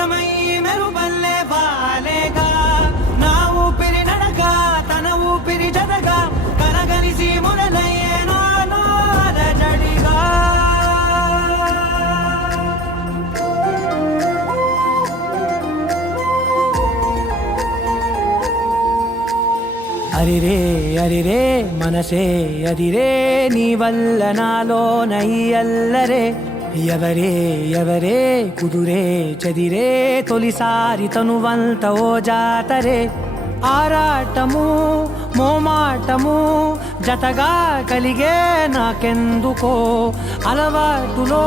నిజమయ్యి మెరుపల్లే వాలేగా నా ఊపిరి నడక తన ఊపిరి జతగా కలగలిసి మొదలయ్యేనో అలజడిగా అరిరే అరిరే మనసే అదిరే నీ వల్ల నాలో నయ్యల్లరే ఎవరే ఎవరే కుదురే చదిరే తొలిసారి తనువంత ఓ జాతరే ఆరాటము మోమాటము జతగా కలిగే నాకెందుకో అలవాటులో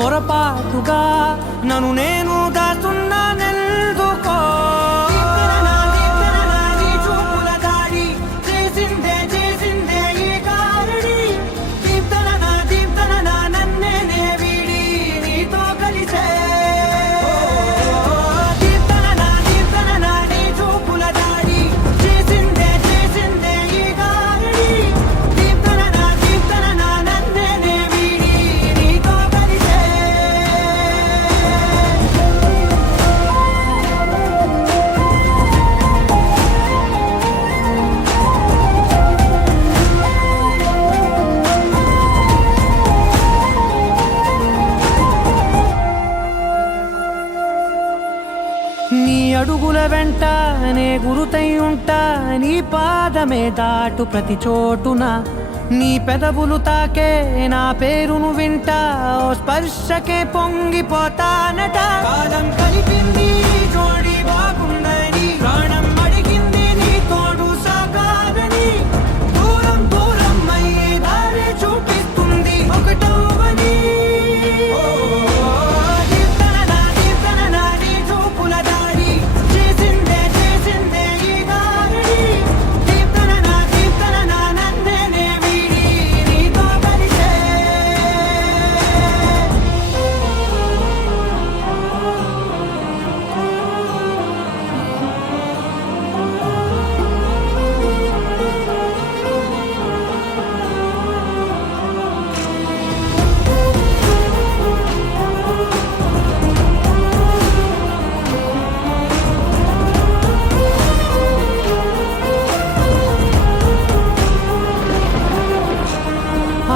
పొరపాటుగా నన్ను నేను దాచున్నానెందుకో నీ అడుగుల వెంట నే గురుతై ఉంటా నీ పాదమే దాటు ప్రతి చోటున నీ పెదవులు తాకే నా పేరును వింటా ఓ స్పర్శకే పొంగిపోతానట కాలం కలిపింది జోడి బాగుందని ప్రాణం అడిగింది నీ తోడు సాగాలని దూరం దూరం అయ్యే దారి చూపిస్తుంది ఒకటవని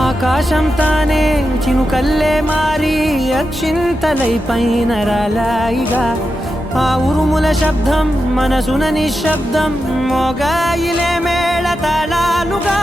ఆకాశం తానే చినుకల్లే మారి అక్షింతలై పైన రాలాయిగా ఆ ఉరుముల శబ్దం మనసున నిశ్శబ్దం మోగాయిలే మేళ తాళాలుగా